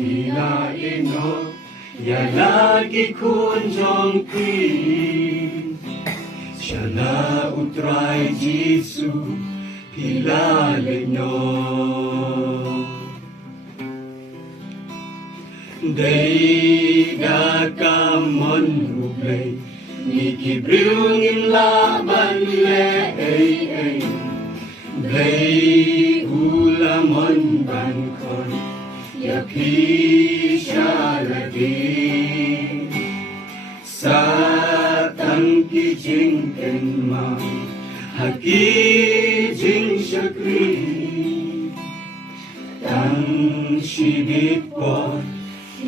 hilain no ya lagi kunjung kui siya utray Jesu hilain no day gakamon ublay ni kibriung imlaban le blay ulamon bankon ya pisha lagi sa tangki jingken ma haki jing syakri tang shibit po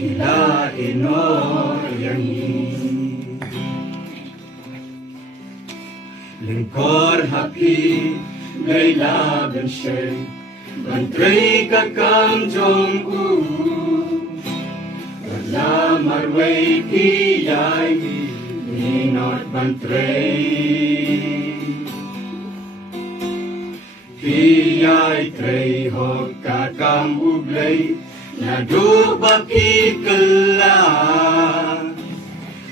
ila ino yangi lingkor happy Gayla ben shay Bantray kakam jong u Wala marway piyay Ninot bantray Piyay tray ho kakam ublay Naduba pikala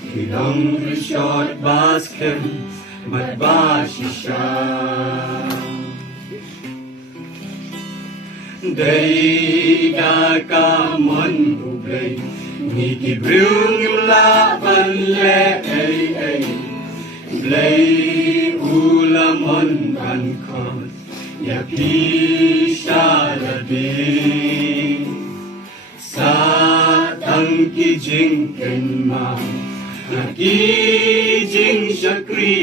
Kilong rishot basket Matbashisha Day gakamon ublay ni kibriung imlaban le blay ulamon bankos ya pisha labi sa tangki jingken ma nagijing syakri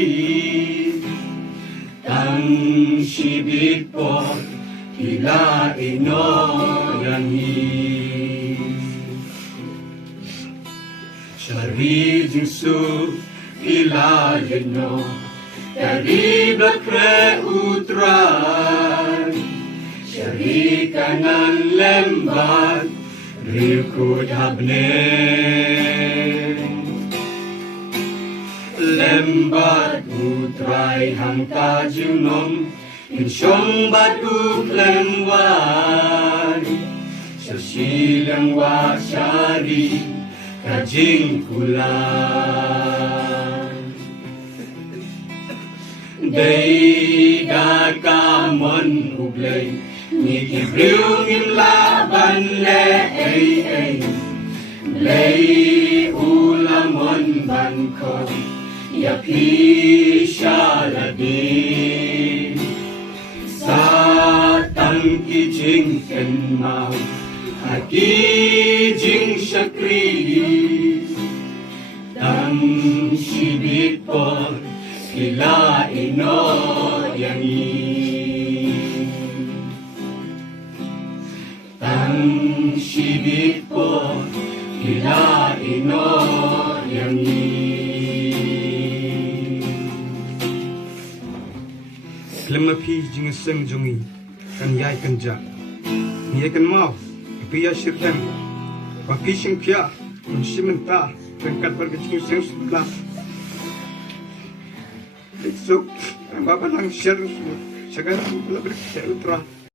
tang shibit po ila ino yangi Shari Jesu ila ino Dari bakre utran Shari kanan lembat Rikud habne Lembat utray hangka junom Insyong batu klengwan Sasilang wasyari Kajing kulan Day gakamon ublay Ni kibriung imlaban le Lay ulamon bankon Ya pisha ladi Sa tangki jingken mau Haki jing syakri Tang shibit po Kila ino yangi Tang shibit po Kila ino yangi Lemapi jing seng jungi kan yai kan ja ni kan mau pia shirtem wapi sing pia simenta kan berkecil seng sebelah itu bapa nang share sekarang lebih ultra